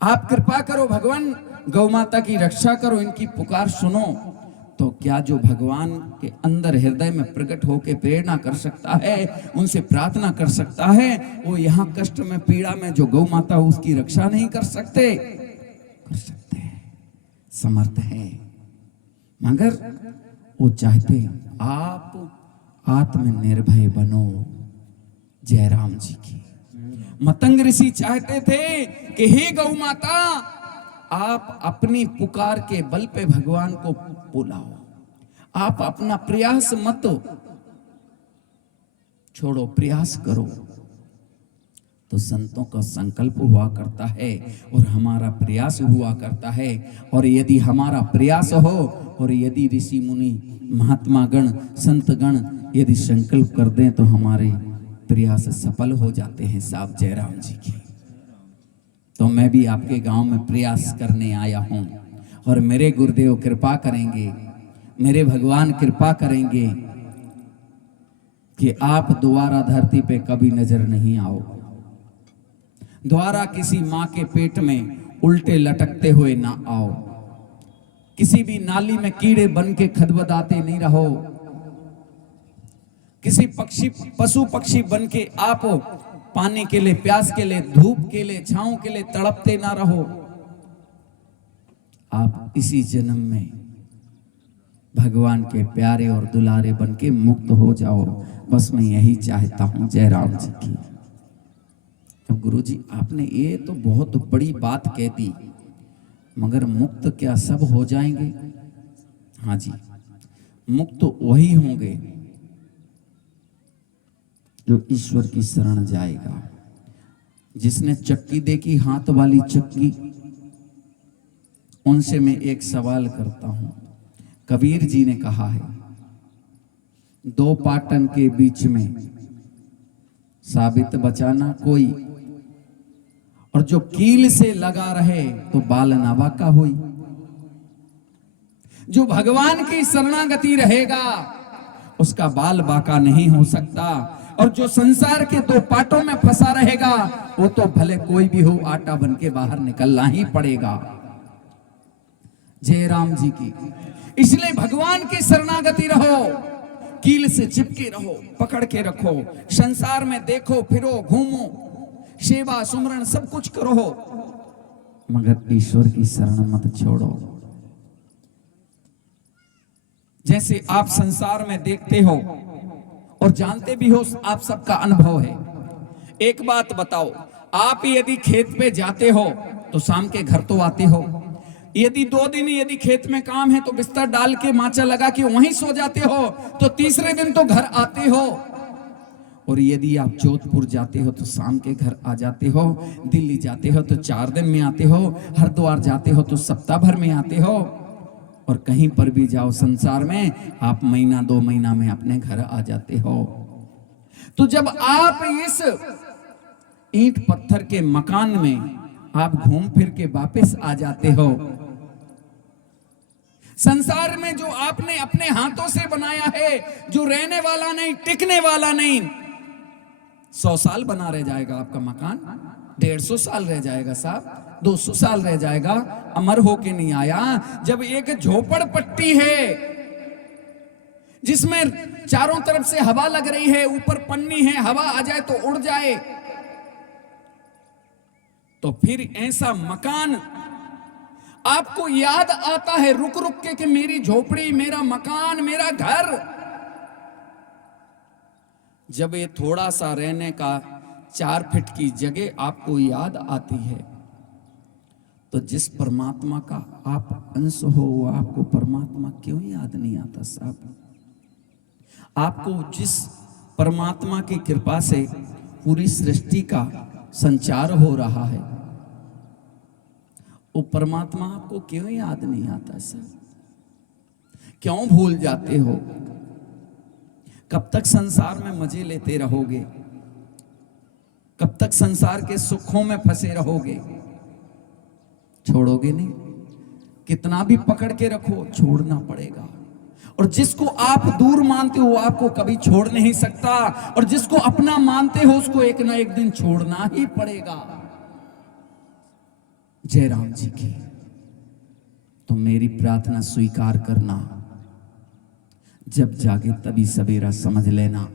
आप कृपा करो भगवान, गौ माता की रक्षा करो, इनकी पुकार सुनो। तो क्या जो भगवान के अंदर हृदय में प्रकट होकर प्रेरणा कर सकता है, उनसे प्रार्थना कर सकता है, वो यहाँ कष्ट में पीड़ा में जो गौ माता उसकी रक्षा नहीं कर सकते? कर सकते हैं, समर्थ है। मगर वो चाहते आप आत्मनिर्भय बनो। जयराम जी की मतंग ऋषि चाहते थे कि हे गौ माता, आप अपनी पुकार के बल पे भगवान को बुलाओ, आप अपना प्रयास मत छोड़ो, प्रयास करो। तो संतों का संकल्प हुआ करता है और हमारा प्रयास हुआ करता है। और यदि हमारा प्रयास हो और यदि ऋषि मुनि महात्मा गण संत गण यदि संकल्प कर दें तो हमारे प्रयास सफल हो जाते हैं साहब। जयराम जी की। तो मैं भी आपके गांव में प्रयास करने आया हूं और मेरे गुरुदेव कृपा करेंगे, मेरे भगवान कृपा करेंगे कि आप दोबारा धरती पे कभी नजर नहीं आओ, दोबारा किसी मां के पेट में उल्टे लटकते हुए ना आओ, किसी भी नाली में कीड़े बन के खदबदाते नहीं रहो, किसी पशु पक्षी बन के आप पानी के लिए, प्यास के लिए, धूप के लिए, छांव के लिए तड़पते ना रहो। आप इसी जन्म में भगवान के प्यारे और दुलारे बन के मुक्त हो जाओ, बस मैं यही चाहता हूं। जयराम जी की। तो गुरु जी आपने ये तो बहुत बड़ी बात कह दी, मगर मुक्त क्या सब हो जाएंगे? हाँ जी, मुक्त वही होंगे जो ईश्वर की शरण जाएगा। जिसने चक्की देखी हाथ वाली चक्की, उनसे मैं एक सवाल करता हूं। कबीर जी ने कहा है, दो पाटन के बीच में साबित बचाना कोई, और जो कील से लगा रहे तो बाल नावा का होई। जो भगवान की शरणागति रहेगा उसका बाल बाका नहीं हो सकता, और जो संसार के दो पाटों में फंसा रहेगा वो तो भले कोई भी हो, आटा बन के बाहर निकलना ही पड़ेगा। जय राम जी की। इसलिए भगवान की शरणागति रहो, कील से चिपके रहो, पकड़ के रखो, संसार में देखो फिरो घूमो, सेवा सुमरण सब कुछ करो, मगर ईश्वर की शरण मत छोड़ो। जैसे आप संसार में देखते हो और जानते भी हो, आप सबका अनुभव है। एक बात बताओ, आप यदि खेत पे जाते हो तो शाम के घर तो आते हो, यदि 2 दिन यदि खेत में काम है तो बिस्तर डाल के माचा लगा के वहीं सो जाते हो, तो तीसरे दिन तो घर आते हो। और यदि आप जोधपुर जाते हो तो शाम के घर आ जाते हो, दिल्ली जाते हो तो 4 दिन में आते हो, हरिद्वार जाते हो तो सप्ताह भर में आते हो, और कहीं पर भी जाओ संसार में आप महीना 2 महीना में अपने घर आ जाते हो। तो जब आप इस ईंट पत्थर के मकान में आप घूम फिर के वापस आ जाते हो, संसार में जो आपने अपने हाथों से बनाया है, जो रहने वाला नहीं, टिकने वाला नहीं, 100 साल बना रह जाएगा आपका मकान, 150 साल रह जाएगा साहब, 200 साल रह जाएगा, अमर होके नहीं आया। जब एक झोपड़पट्टी है जिसमें चारों तरफ से हवा लग रही है, ऊपर पन्नी है, हवा आ जाए तो उड़ जाए, तो फिर ऐसा मकान आपको याद आता है रुक रुक के कि मेरी झोपड़ी, मेरा मकान, मेरा घर। जब ये थोड़ा सा रहने का 4 फीट की जगह आपको याद आती है, तो जिस परमात्मा का आप अंश हो वो आपको परमात्मा क्यों याद नहीं आता साहब? आपको जिस परमात्मा की कृपा से पूरी सृष्टि का संचार हो रहा है, वो परमात्मा आपको क्यों याद नहीं आता सर? क्यों भूल जाते हो? कब तक संसार में मजे लेते रहोगे? कब तक संसार के सुखों में फंसे रहोगे? छोड़ोगे नहीं। कितना भी पकड़ के रखो, छोड़ना पड़ेगा। और जिसको आप दूर मानते हो वो आपको कभी छोड़ नहीं सकता, और जिसको अपना मानते हो उसको एक ना एक दिन छोड़ना ही पड़ेगा। जय राम जी की। तो मेरी प्रार्थना स्वीकार करना, जब जागे तभी सवेरा समझ लेना।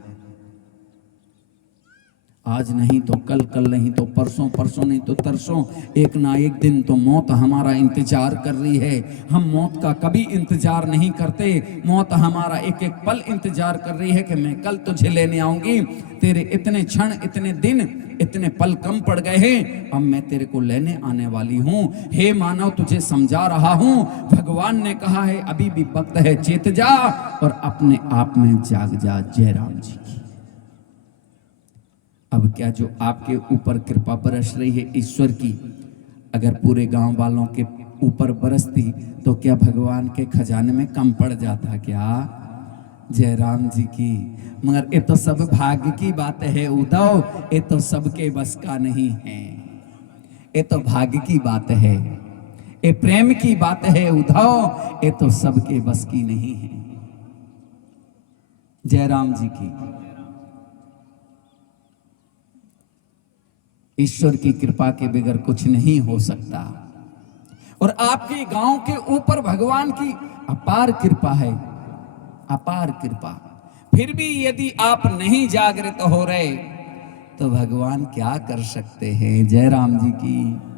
आज नहीं तो कल, कल नहीं तो परसों, परसों नहीं तो तरसों, एक ना एक दिन तो मौत हमारा इंतजार कर रही है। हम मौत का कभी इंतजार नहीं करते, मौत हमारा एक एक पल इंतजार कर रही है कि मैं कल तुझे लेने आऊंगी। तेरे इतने क्षण, इतने दिन, इतने पल कम पड़ गए हैं, अब मैं तेरे को लेने आने वाली हूं। हे मानव, तुझे समझा रहा हूं। भगवान ने कहा है अभी भी वक्त है, चेत जा और अपने आप में जाग जा। जय राम जी की। अब क्या जो आपके ऊपर कृपा बरस रही है ईश्वर की, अगर पूरे गांव वालों के ऊपर बरसती तो क्या भगवान के खजाने में कम पड़ जाता क्या? जय राम जी की। मगर ये तो सब भाग्य की बात है उद्धव, ये तो सबके बस का नहीं है। ये तो भाग्य की बात है, ये प्रेम की बात है उद्धव, ये तो सबके बस की नहीं है। जय राम जी की। ईश्वर की कृपा के बगैर कुछ नहीं हो सकता, और आपके गांव के ऊपर भगवान की अपार कृपा है, अपार कृपा। फिर भी यदि आप नहीं जागृत हो रहे तो भगवान क्या कर सकते हैं? जय राम जी की।